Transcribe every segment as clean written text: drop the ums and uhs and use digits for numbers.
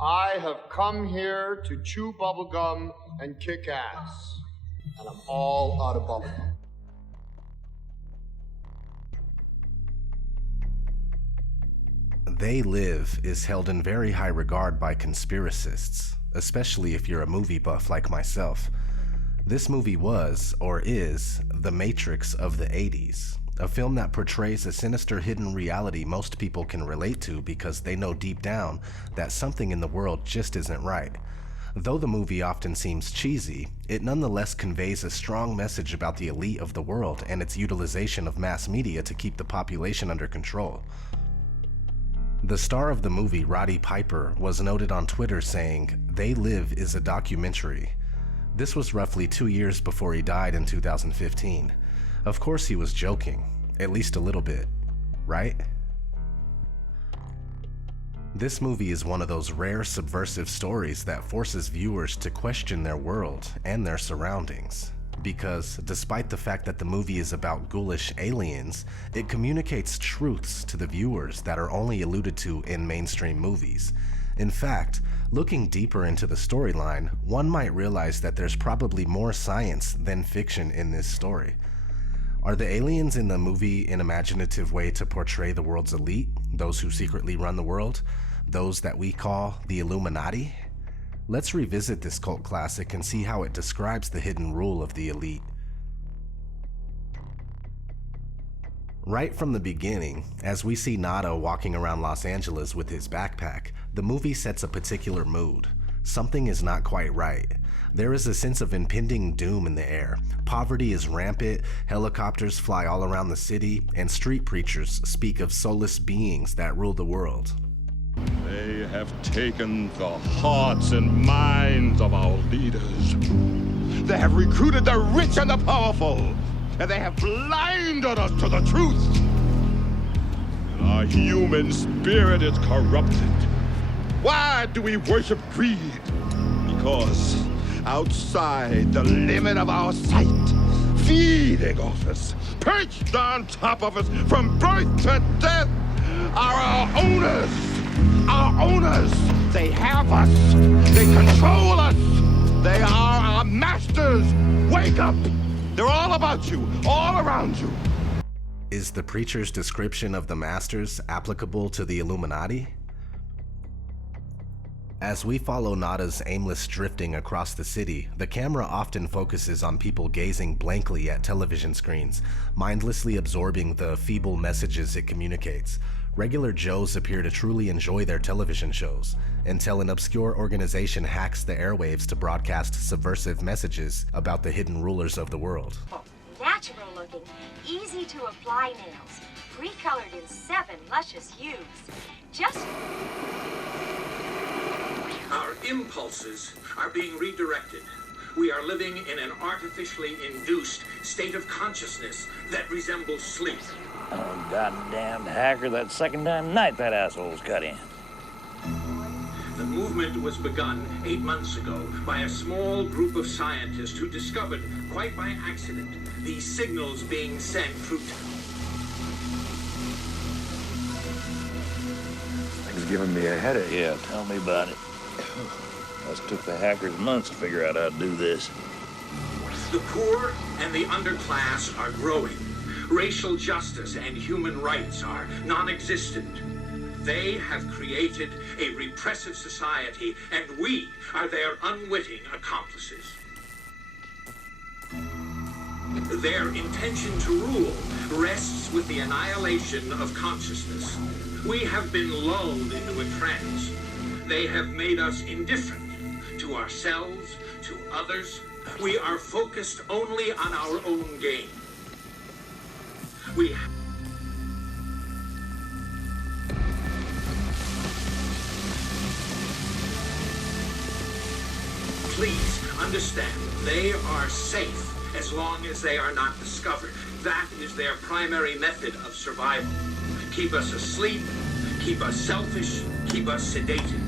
I have come here to chew bubblegum and kick ass. And I'm all out of bubblegum. They Live is held in very high regard by conspiracists, especially if you're a movie buff like myself. This movie was, or is, The Matrix of the 80s, a film that portrays a sinister hidden reality most people can relate to because they know deep down that something in the world just isn't right. Though the movie often seems cheesy, it nonetheless conveys a strong message about the elite of the world and its utilization of mass media to keep the population under control. The star of the movie, Roddy Piper, was noted on Twitter saying, "They Live is a documentary." This was roughly 2 years before he died in 2015. Of course he was joking, at least a little bit, right? This movie is one of those rare subversive stories that forces viewers to question their world and their surroundings. Because despite the fact that the movie is about ghoulish aliens, it communicates truths to the viewers that are only alluded to in mainstream movies. In fact, looking deeper into the storyline, one might realize that there's probably more science than fiction in this story. Are the aliens in the movie an imaginative way to portray the world's elite, those who secretly run the world, those that we call the Illuminati? Let's revisit this cult classic and see how it describes the hidden rule of the elite. Right from the beginning, as we see Nada walking around Los Angeles with his backpack, the movie sets a particular mood. Something is not quite right. There is a sense of impending doom in the air. Poverty is rampant, helicopters fly all around the city, and street preachers speak of soulless beings that rule the world. They have taken the hearts and minds of our leaders. They have recruited the rich and the powerful, and they have blinded us to the truth. And our human spirit is corrupted. Why do we worship greed? Because outside the limit of our sight, feeding off us, perched on top of us from birth to death, are our owners. Our owners, they have us, they control us, they are our masters. Wake up, they're all about you, all around you. Is the preacher's description of the masters applicable to the Illuminati? As we follow Nada's aimless drifting across the city, the camera often focuses on people gazing blankly at television screens, mindlessly absorbing the feeble messages it communicates. Regular Joes appear to truly enjoy their television shows, until an obscure organization hacks the airwaves to broadcast subversive messages about the hidden rulers of the world. Natural looking, easy to apply nails, pre-colored in 7 luscious hues. Just... Our impulses are being redirected. We are living in an artificially induced state of consciousness that resembles sleep. Oh, goddamn hacker, that second time night that asshole's cut in. The movement was begun 8 months ago by a small group of scientists who discovered, quite by accident, these signals being sent through... Thing's giving me a headache. Yeah, tell me about it. Us took the hackers months to figure out how to do this. The poor and the underclass are growing. Racial justice and human rights are non-existent. They have created a repressive society, and we are their unwitting accomplices. Their intention to rule rests with the annihilation of consciousness. We have been lulled into a trance. They have made us indifferent to ourselves, to others. We are focused only on our own gain. Please understand, they are safe as long as they are not discovered. That is their primary method of survival. Keep us asleep, keep us selfish, keep us sedated.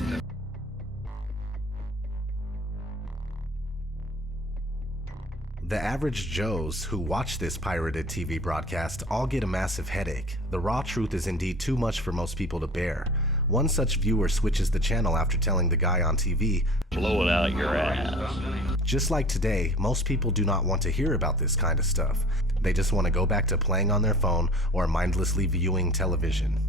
The average Joes who watch this pirated TV broadcast all get a massive headache. The raw truth is indeed too much for most people to bear. One such viewer switches the channel after telling the guy on TV, "Blow it out your ass." Just like today, most people do not want to hear about this kind of stuff. They just want to go back to playing on their phone or mindlessly viewing television.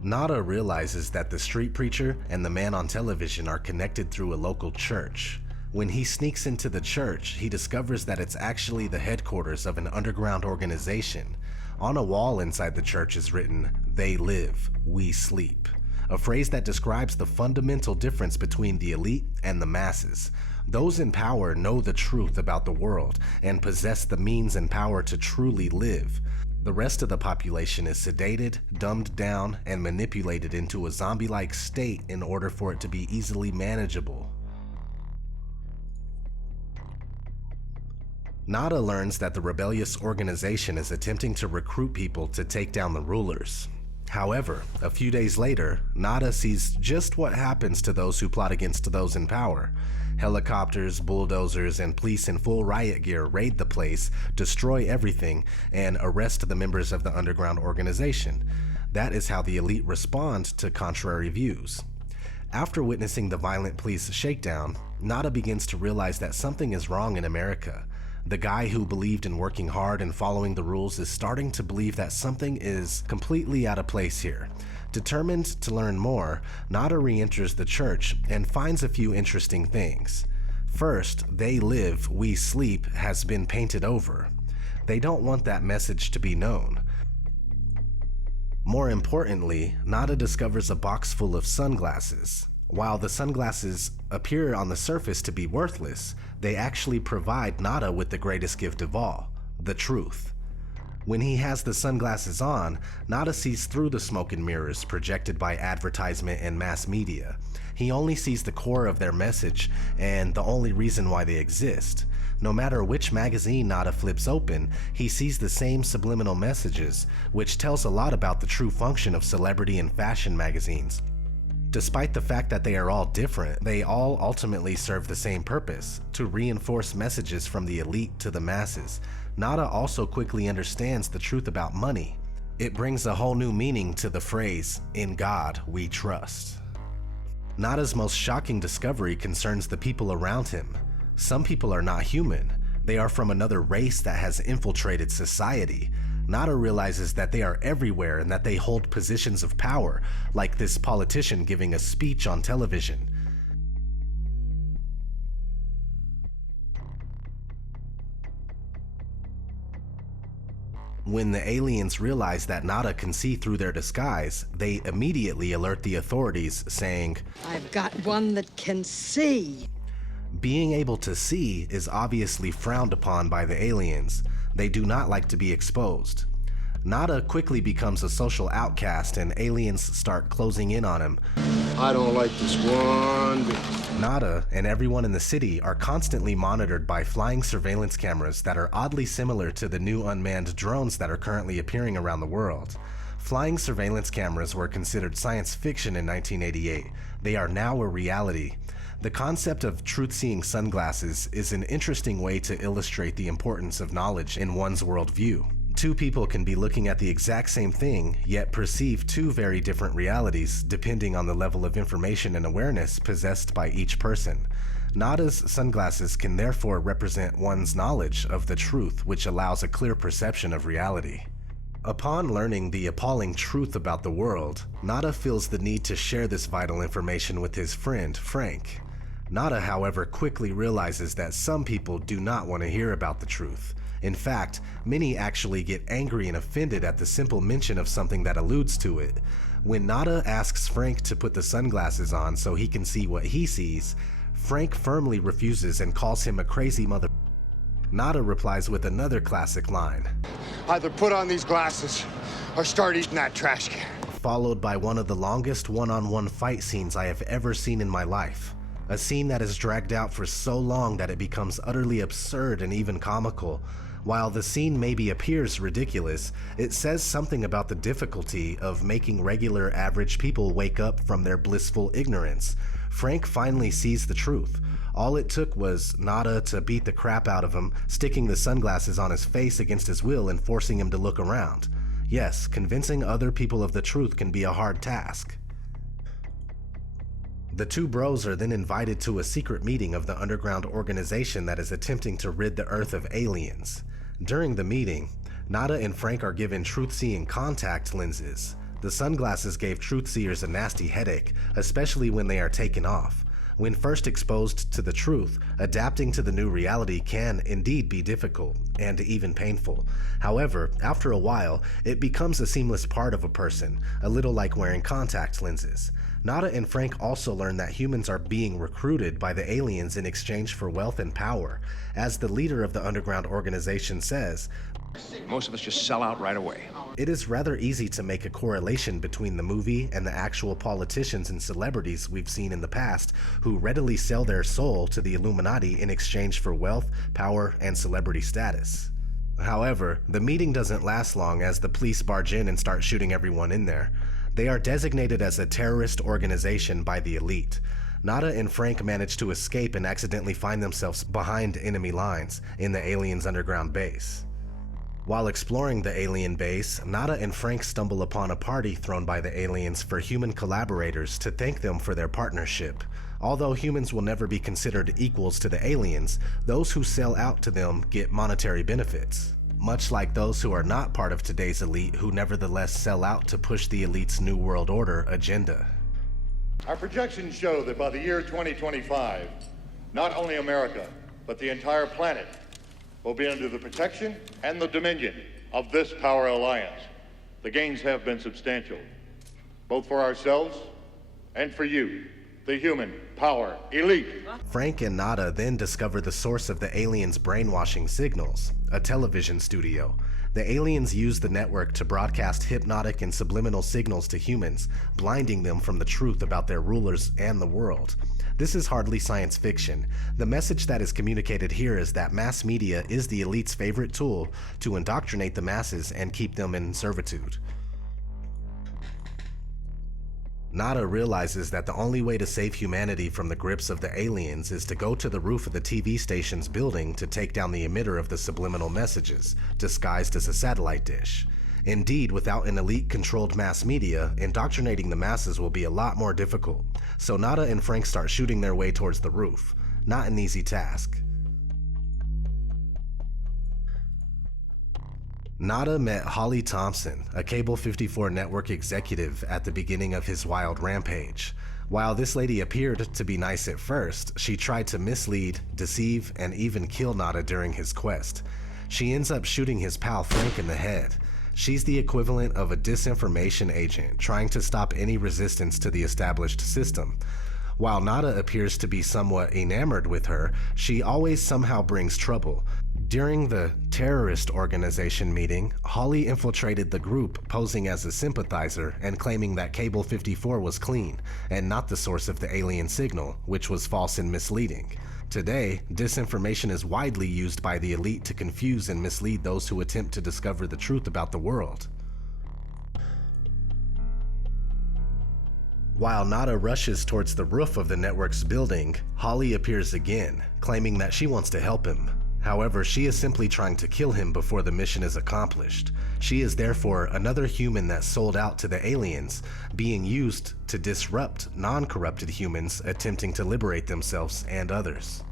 Nada realizes that the street preacher and the man on television are connected through a local church. When he sneaks into the church, he discovers that it's actually the headquarters of an underground organization. On a wall inside the church is written, "They live, we sleep," a phrase that describes the fundamental difference between the elite and the masses. Those in power know the truth about the world and possess the means and power to truly live. The rest of the population is sedated, dumbed down, and manipulated into a zombie-like state in order for it to be easily manageable. Nada learns that the rebellious organization is attempting to recruit people to take down the rulers. However, a few days later, Nada sees just what happens to those who plot against those in power. Helicopters, bulldozers, and police in full riot gear raid the place, destroy everything, and arrest the members of the underground organization. That is how the elite respond to contrary views. After witnessing the violent police shakedown, Nada begins to realize that something is wrong in America. The guy who believed in working hard and following the rules is starting to believe that something is completely out of place here. Determined to learn more, Nada re-enters the church and finds a few interesting things. First, "They live, we sleep" has been painted over. They don't want that message to be known. More importantly, Nada discovers a box full of sunglasses. While the sunglasses appear on the surface to be worthless, they actually provide Nada with the greatest gift of all, the truth. When he has the sunglasses on, Nada sees through the smoke and mirrors projected by advertisement and mass media. He only sees the core of their message and the only reason why they exist. No matter which magazine Nada flips open, he sees the same subliminal messages, which tells a lot about the true function of celebrity and fashion magazines. Despite the fact that they are all different, they all ultimately serve the same purpose, to reinforce messages from the elite to the masses. Nada also quickly understands the truth about money. It brings a whole new meaning to the phrase, "In God we trust." Nada's most shocking discovery concerns the people around him. Some people are not human. They are from another race that has infiltrated society. Nada realizes that they are everywhere and that they hold positions of power, like this politician giving a speech on television. When the aliens realize that Nada can see through their disguise, they immediately alert the authorities, saying, "I've got one that can see." Being able to see is obviously frowned upon by the aliens. They do not like to be exposed. Nada quickly becomes a social outcast and aliens start closing in on him. I don't like this one bit. Nada and everyone in the city are constantly monitored by flying surveillance cameras that are oddly similar to the new unmanned drones that are currently appearing around the world. Flying surveillance cameras were considered science fiction in 1988. They are now a reality. The concept of truth-seeing sunglasses is an interesting way to illustrate the importance of knowledge in one's worldview. Two people can be looking at the exact same thing, yet perceive two very different realities depending on the level of information and awareness possessed by each person. Nada's sunglasses can therefore represent one's knowledge of the truth, which allows a clear perception of reality. Upon learning the appalling truth about the world, Nada feels the need to share this vital information with his friend, Frank. Nada, however, quickly realizes that some people do not want to hear about the truth. In fact, many actually get angry and offended at the simple mention of something that alludes to it. When Nada asks Frank to put the sunglasses on so he can see what he sees, Frank firmly refuses and calls him a crazy mother. Nada replies with another classic line. Either put on these glasses or start eating that trash can. Followed by one of the longest one-on-one fight scenes I have ever seen in my life. A scene that is dragged out for so long that it becomes utterly absurd and even comical. While the scene maybe appears ridiculous, it says something about the difficulty of making regular average people wake up from their blissful ignorance. Frank finally sees the truth. All it took was Nada to beat the crap out of him, sticking the sunglasses on his face against his will and forcing him to look around. Yes, convincing other people of the truth can be a hard task. The two bros are then invited to a secret meeting of the underground organization that is attempting to rid the Earth of aliens. During the meeting, Nada and Frank are given truth-seeing contact lenses. The sunglasses gave truth-seers a nasty headache, especially when they are taken off. When first exposed to the truth, adapting to the new reality can indeed be difficult and even painful. However, after a while, it becomes a seamless part of a person, a little like wearing contact lenses. Nada and Frank also learn that humans are being recruited by the aliens in exchange for wealth and power. As the leader of the underground organization says, most of us just sell out right away. it is rather easy to make a correlation between the movie and the actual politicians and celebrities we've seen in the past who readily sell their soul to the Illuminati in exchange for wealth, power, and celebrity status. However, the meeting doesn't last long as the police barge in and start shooting everyone in there. They are designated as a terrorist organization by the elite. Nada and Frank manage to escape and accidentally find themselves behind enemy lines in the aliens' underground base. While exploring the alien base, Nada and Frank stumble upon a party thrown by the aliens for human collaborators to thank them for their partnership. Although humans will never be considered equals to the aliens, those who sell out to them get monetary benefits, much like those who are not part of today's elite who nevertheless sell out to push the elite's New World Order agenda. Our projections show that by the year 2025, not only America, but the entire planet will be under the protection and the dominion of this power alliance. The gains have been substantial, both for ourselves and for you, the human power elite. Frank and Nada then discover the source of the aliens' brainwashing signals, a television studio. The aliens use the network to broadcast hypnotic and subliminal signals to humans, blinding them from the truth about their rulers and the world. This is hardly science fiction. The message that is communicated here is that mass media is the elite's favorite tool to indoctrinate the masses and keep them in servitude. Nada realizes that the only way to save humanity from the grips of the aliens is to go to the roof of the TV station's building to take down the emitter of the subliminal messages, disguised as a satellite dish. Indeed, without an elite-controlled mass media, indoctrinating the masses will be a lot more difficult. So Nada and Frank start shooting their way towards the roof. Not an easy task. Nada met Holly Thompson, a Cable 54 network executive, at the beginning of his wild rampage. While this lady appeared to be nice at first, she tried to mislead, deceive, and even kill Nada during his quest. She ends up shooting his pal Frank in the head. She's the equivalent of a disinformation agent trying to stop any resistance to the established system. While Nada appears to be somewhat enamored with her, she always somehow brings trouble. During the terrorist organization meeting, Holly infiltrated the group posing as a sympathizer and claiming that Cable 54 was clean and not the source of the alien signal, which was false and misleading. Today, disinformation is widely used by the elite to confuse and mislead those who attempt to discover the truth about the world. While Nada rushes towards the roof of the network's building, Holly appears again, claiming that she wants to help him. However, she is simply trying to kill him before the mission is accomplished. She is therefore another human that sold out to the aliens, being used to disrupt non-corrupted humans attempting to liberate themselves and others.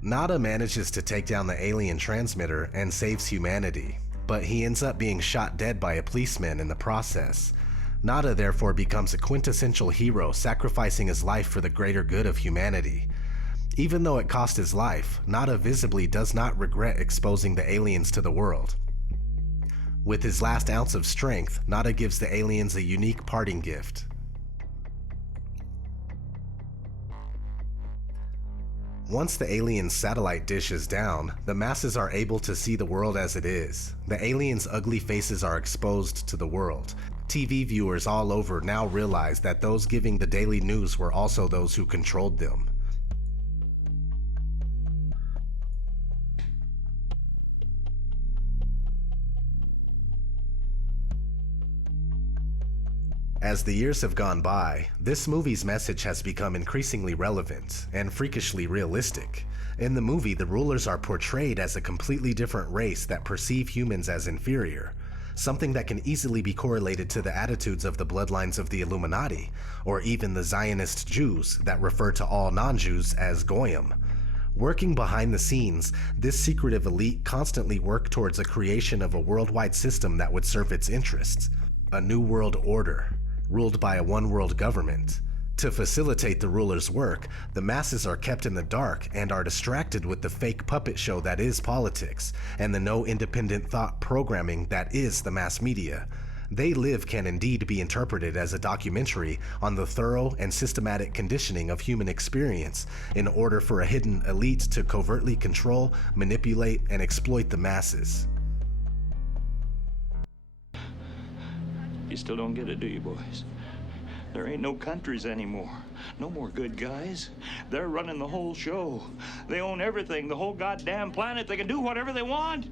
Nada manages to take down the alien transmitter and saves humanity, but he ends up being shot dead by a policeman in the process. Nada therefore becomes a quintessential hero, sacrificing his life for the greater good of humanity. Even though it cost his life, Nada visibly does not regret exposing the aliens to the world. With his last ounce of strength, Nada gives the aliens a unique parting gift. Once the aliens' satellite dish is down, the masses are able to see the world as it is. The aliens' ugly faces are exposed to the world. TV viewers all over now realize that those giving the daily news were also those who controlled them. As the years have gone by, this movie's message has become increasingly relevant and freakishly realistic. In the movie, the rulers are portrayed as a completely different race that perceive humans as inferior, something that can easily be correlated to the attitudes of the bloodlines of the Illuminati, or even the Zionist Jews that refer to all non-Jews as Goyim. Working behind the scenes, this secretive elite constantly worked towards a creation of a worldwide system that would serve its interests, a new world order, ruled by a one-world government. To facilitate the ruler's work, the masses are kept in the dark and are distracted with the fake puppet show that is politics, and the no independent thought programming that is the mass media. They Live can indeed be interpreted as a documentary on the thorough and systematic conditioning of human experience in order for a hidden elite to covertly control, manipulate, and exploit the masses. You still don't get it, do you, boys? There ain't no countries anymore. No more good guys. They're running the whole show. They own everything, the whole goddamn planet. They can do whatever they want.